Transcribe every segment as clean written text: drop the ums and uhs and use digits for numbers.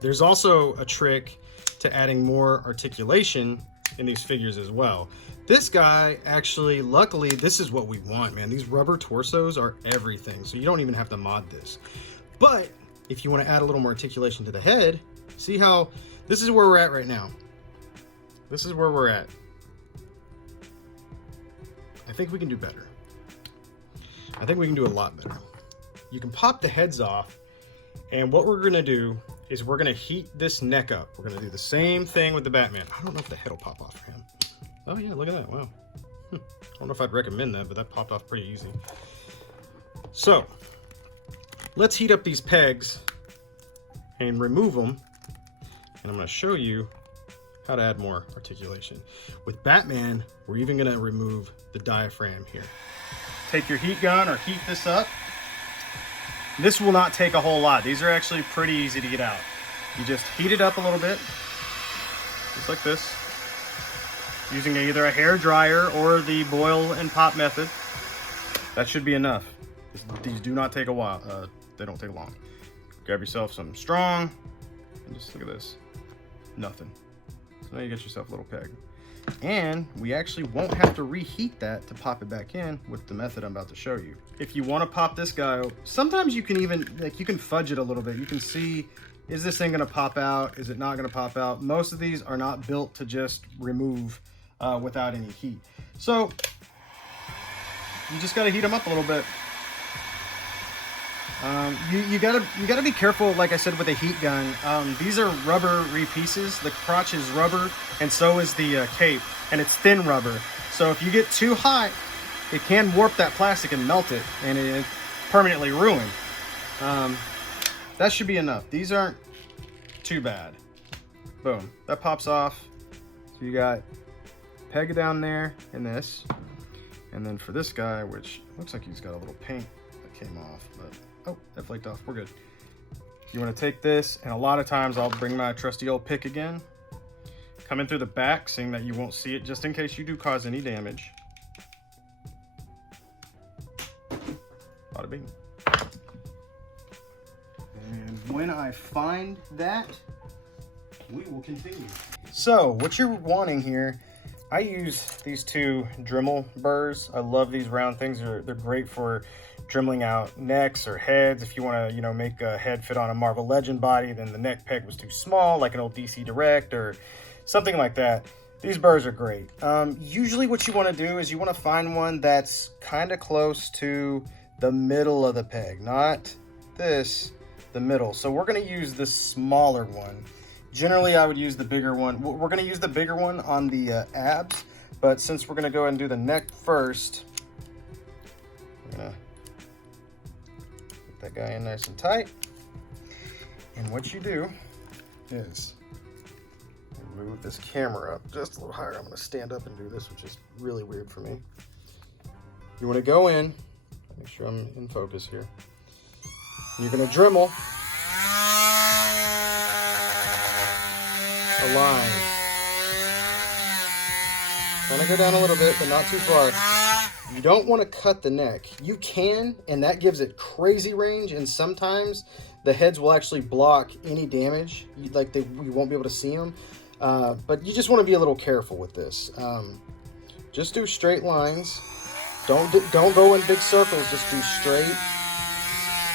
There's also a trick to adding more articulation in these figures as well. This guy actually, luckily, this is what we want, man. These rubber torsos are everything, so you don't even have to mod this. But if you want to add a little more articulation to the head, see how this is where we're at right now. This is where we're at. I think we can do better. I think we can do a lot better. You can pop the heads off, and what we're gonna do is we're gonna heat this neck up. We're gonna do the same thing with the Batman. I don't know if the head will pop off for him. Oh yeah, look at that, wow. I don't know if I'd recommend that, but that popped off pretty easy. So, let's heat up these pegs and remove them. And I'm gonna show you how to add more articulation. With Batman, we're even gonna remove the diaphragm here. Take your heat gun or heat this up. This will not take a whole lot. These are actually pretty easy to get out. You just heat it up a little bit, just like this, using either a hair dryer or the boil and pop method. That should be enough. These do not take a while. They don't take long. Grab yourself some strong, and just look at this. Nothing. So now you get yourself a little peg. And we actually won't have to reheat that to pop it back in with the method I'm about to show you. If you want to pop this guy, sometimes you can even, you can fudge it a little bit. You can see, is this thing going to pop out? Is it not going to pop out? Most of these are not built to just remove without any heat. So you just got to heat them up a little bit. You gotta be careful, like I said, with a heat gun. These are rubber pieces. The crotch is rubber, and so is the cape, and it's thin rubber. So if you get too hot, it can warp that plastic and melt it, and it's permanently ruined. That should be enough. These aren't too bad. Boom, that pops off. So you got peg down there in this, and then for this guy, which looks like he's got a little paint that came off, but oh, that flaked off. We're good. You want to take this, and a lot of times I'll bring my trusty old pick again. Come in through the back, seeing that you won't see it, just in case you do cause any damage. Bada bing. And when I find that, we will continue. So, what you're wanting here, I use these two Dremel burrs. I love these round things. They're great for dremeling out necks or heads. If you want to, make a head fit on a Marvel Legend body, then the neck peg was too small, like an old DC Direct or something like that. These burrs are great. Usually what you want to do is you want to find one that's kind of close to the middle of the peg, not this, the middle. So we're going to use the smaller one. Generally, I would use the bigger one. We're going to use the bigger one on the abs, but since we're going to go ahead and do the neck first, I'm going to put that guy in nice and tight. And what you do is move this camera up just a little higher. I'm going to stand up and do this, which is really weird for me. You want to go in, make sure I'm in focus here. You're going to Dremel a line. Kind of go down a little bit, but not too far. You don't want to cut the neck. You can, and that gives it crazy range, and sometimes the heads will actually block any damage. You won't be able to see them. But you just want to be a little careful with this. Just do straight lines. Don't go in big circles. Just do straight,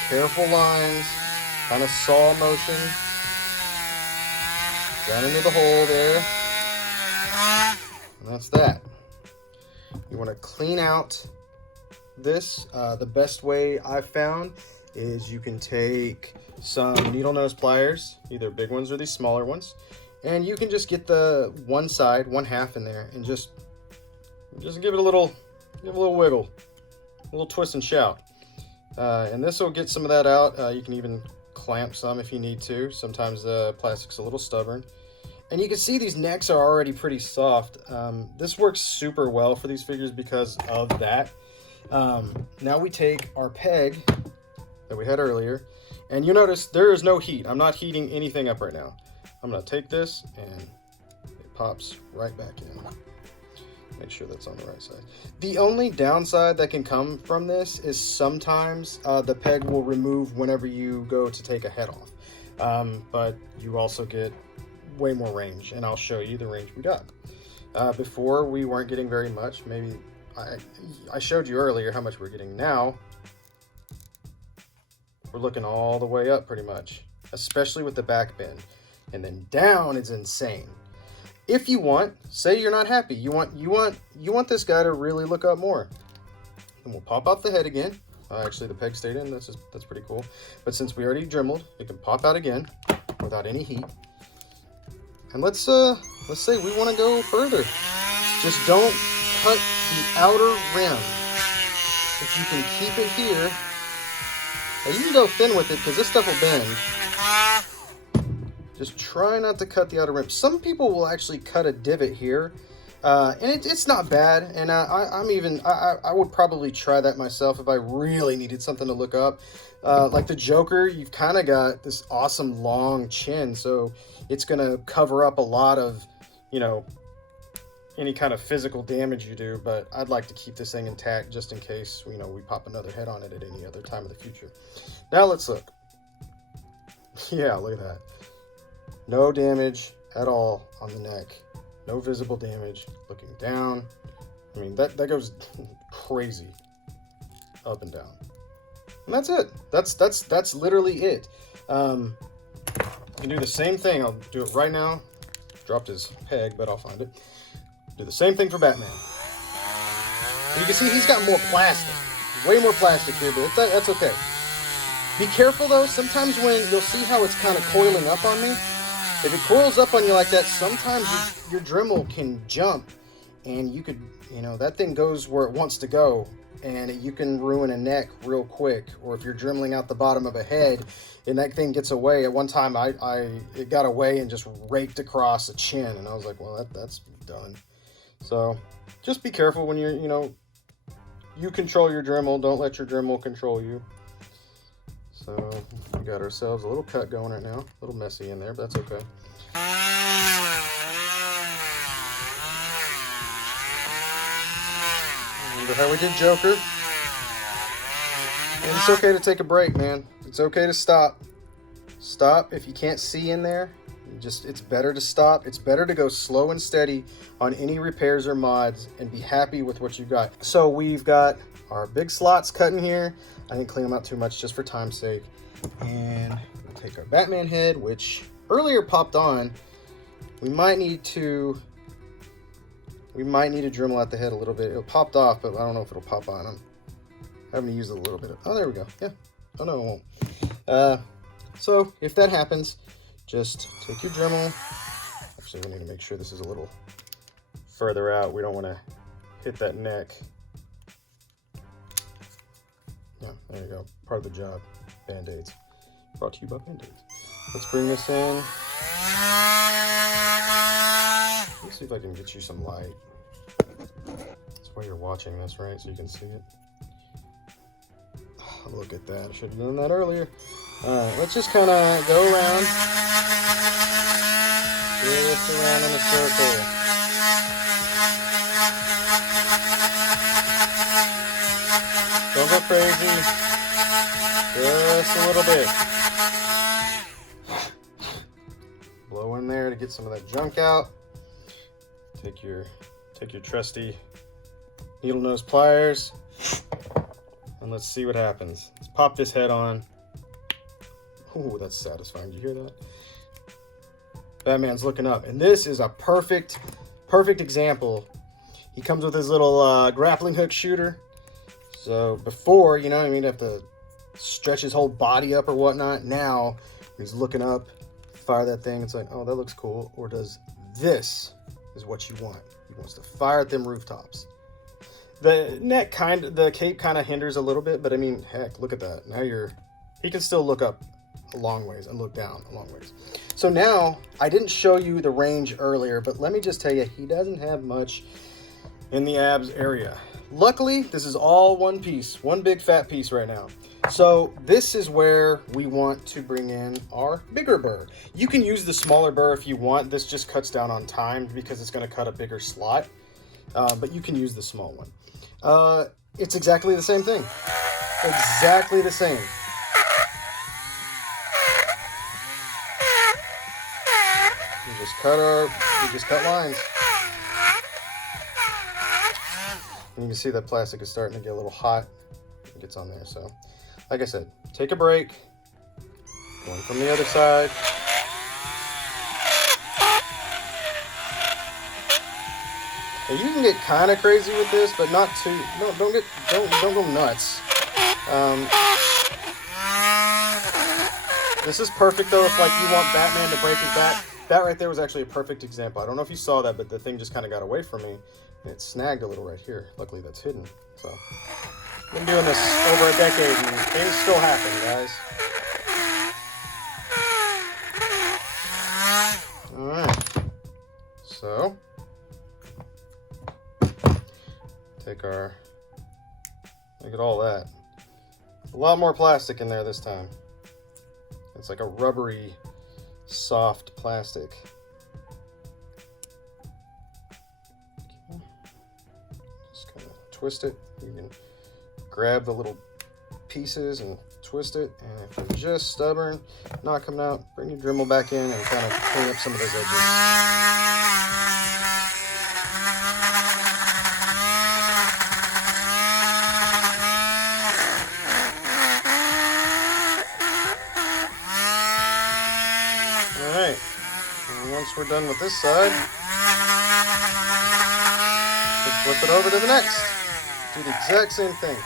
careful lines. Kind of saw motion. Down into the hole there. And that's that. You want to clean out this. The best way I've found is you can take some needle nose pliers, either big ones or these smaller ones, and you can just get the one side, one half in there, and just give it a little wiggle, a little twist and shout. And this will get some of that out. You can even clamp some if you need to. Sometimes the plastic's a little stubborn. And you can see these necks are already pretty soft. This works super well for these figures because of that. Now we take our peg that we had earlier, and you notice there is no heat. I'm not heating anything up right now. I'm gonna take this and it pops right back in. Make sure that's on the right side. The only downside that can come from this is sometimes the peg will remove whenever you go to take a head off. but you also get way more range, and I'll show you the range we got. Before we weren't getting very much. Maybe I showed you earlier how much we're getting. Now we're looking all the way up pretty much, especially with the back bend, and then down is insane. If you want, say you're not happy, you want this guy to really look up more, and we'll pop out the head again. Actually, the peg stayed in. That's pretty cool. But since we already dremeled, it can pop out again without any heat. And let's say we want to go further. Just don't cut the outer rim. If you can keep it here, now you can go thin with it because this stuff will bend. Just try not to cut the outer rim. Some people will actually cut a divot here, and it's not bad. And I would probably try that myself if I really needed something to look up. Like the Joker, you've kind of got this awesome long chin, so it's gonna cover up a lot of, you know, any kind of physical damage you do. But I'd like to keep this thing intact just in case, you know, we pop another head on it at any other time in the future. Now let's look. Yeah, look at that. No damage at all on the neck. No visible damage. Looking down. I mean, that goes crazy up and down. And that's it. That's literally it. You can do the same thing. I'll do it right now. Dropped his peg, but I'll find it. Do the same thing for Batman. And you can see he's got more plastic. Way more plastic here, but that's okay. Be careful though. Sometimes when you'll see how it's kind of coiling up on me. If it coils up on you like that, sometimes your Dremel can jump, and you could, you know, that thing goes where it wants to go, and you can ruin a neck real quick. Or if you're dremeling out the bottom of a head and that thing gets away. At one time it got away and just raked across the chin, and I was like, well, that's done. So just be careful when you control your Dremel. Don't let your Dremel control you. So we got ourselves a little cut going right now. A little messy in there, but that's okay. Remember how we did Joker? And it's okay to take a break, man. It's okay to stop. Stop if you can't see in there. It's better to stop. It's better to go slow and steady on any repairs or mods and be happy with what you got. So we've got our big slots cut in here. I didn't clean them out too much just for time's sake. And we'll take our Batman head, which earlier popped on. We might need to Dremel out the head a little bit. It popped off, but I don't know if it'll pop on. I'm having to use a little bit of, oh, there we go. Yeah. Oh, no, it won't. So if that happens, just take your Dremel. Actually, we need to make sure this is a little further out. We don't want to hit that neck. Yeah, there you go. Part of the job. Band-Aids. Brought to you by Band-Aids. Let's bring this in. Let's see if I can get you some light. That's why you're watching this, right? So you can see it. Oh, look at that. I should have done that earlier. Alright, let's just kind of go around. Just around in a circle. Don't go crazy. Just a little bit. Blow in there to get some of that junk out. Take your trusty needle nose pliers, and let's see what happens. Let's pop this head on. Ooh, that's satisfying. Do you hear that? Batman's looking up, and this is a perfect example. He comes with his little grappling hook shooter. So before, you know, I mean, you have to stretch his whole body up or whatnot. Now he's looking up, fire that thing. It's like, oh, that looks cool. Or does this is what you want? He wants to fire at them rooftops. The neck the cape kind of hinders a little bit, but I mean, heck, look at that. Now he can still look up a long ways and look down a long ways. So now, I didn't show you the range earlier, but let me just tell you, he doesn't have much in the abs area. Luckily, this is all one piece, one big fat piece right now. So this is where we want to bring in our bigger burr. You can use the smaller burr if you want. This just cuts down on time because it's going to cut a bigger slot, but you can use the small one. It's exactly the same thing. Exactly the same. just cut lines. And you can see that plastic is starting to get a little hot. It gets on there. So, like I said, take a break. Going from the other side. And you can get kind of crazy with this, but not too. Don't go nuts. This is perfect though if like you want Batman to break his back. That right there was actually a perfect example. I don't know if you saw that, but the thing just kind of got away from me. And it snagged a little right here. Luckily that's hidden. So, been doing this over a decade and things still happen, guys. Alright. So, look at all that. A lot more plastic in there this time. It's like a rubbery, soft plastic. Okay. Just kind of twist it. You can grab the little pieces and twist it. And if you're just stubborn, not coming out, bring your Dremel back in and kind of clean up some of those edges. Once we're done with this side, just flip it over to the next. Do the exact same thing.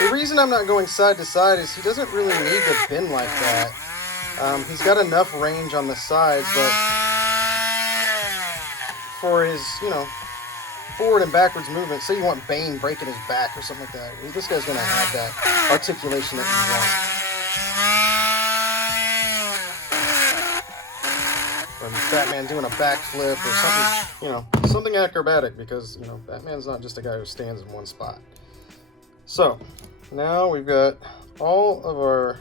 The reason I'm not going side to side is he doesn't really need to bend like that. He's got enough range on the sides, but for his, forward and backwards movement, say you want Bane breaking his back or something like that, this guy's going to have that articulation that you want. Batman doing a backflip or something, something acrobatic, because, Batman's not just a guy who stands in one spot. So, now we've got all of our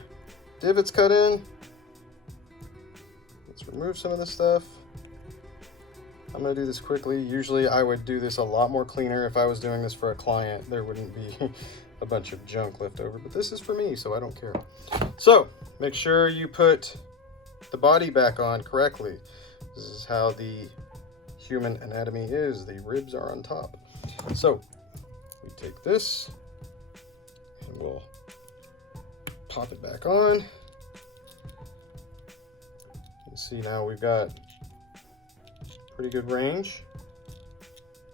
divots cut in. Let's remove some of this stuff. I'm going to do this quickly. Usually I would do this a lot more cleaner if I was doing this for a client. There wouldn't be a bunch of junk left over, but this is for me, so I don't care. So, make sure you put the body back on correctly. This is how the human anatomy is. The ribs are on top. So we take this and we'll pop it back on. You can see now we've got pretty good range.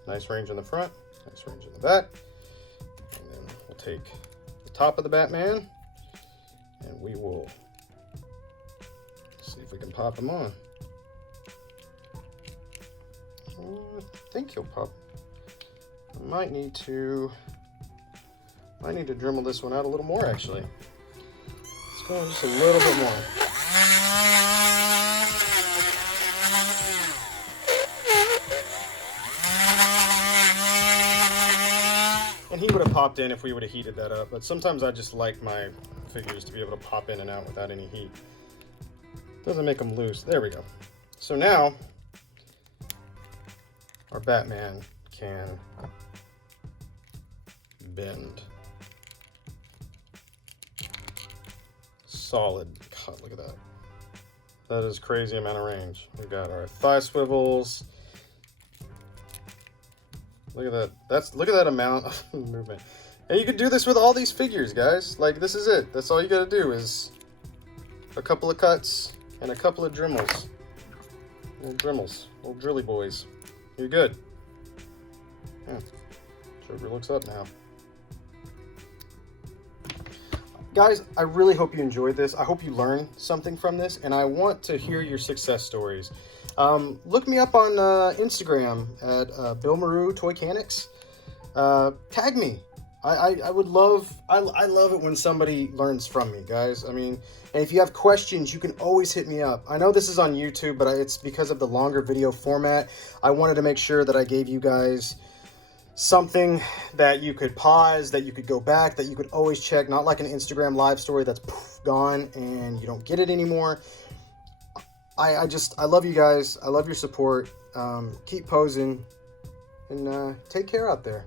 Nice range in the front, nice range in the back. And then we'll take the top of the Batman and we will see if we can pop them on. I think he'll pop. I might need to Dremel this one out a little more, actually. Let's go just a little bit more. And he would have popped in if we would have heated that up, but sometimes I just like my figures to be able to pop in and out without any heat. Doesn't make them loose. There we go. So now our Batman can bend. Solid. God, look at that. That is crazy amount of range. We've got our thigh swivels. Look at that. Look at that amount of movement. And you can do this with all these figures, guys. Like, this is it. That's all you gotta do is a couple of cuts and a couple of Dremels. Little drilly boys. You're good. Yeah. Sugar looks up now. Guys, I really hope you enjoyed this. I hope you learned something from this, and I want to hear your success stories. Look me up on Instagram at billmaru toychanics. Tag me. I would love, I love it when somebody learns from me, guys. I mean, and if you have questions, you can always hit me up. I know this is on YouTube, but it's because of the longer video format. I wanted to make sure that I gave you guys something that you could pause, that you could go back, that you could always check, not like an Instagram live story that's gone and you don't get it anymore. I love you guys. I love your support. Keep posing and take care out there.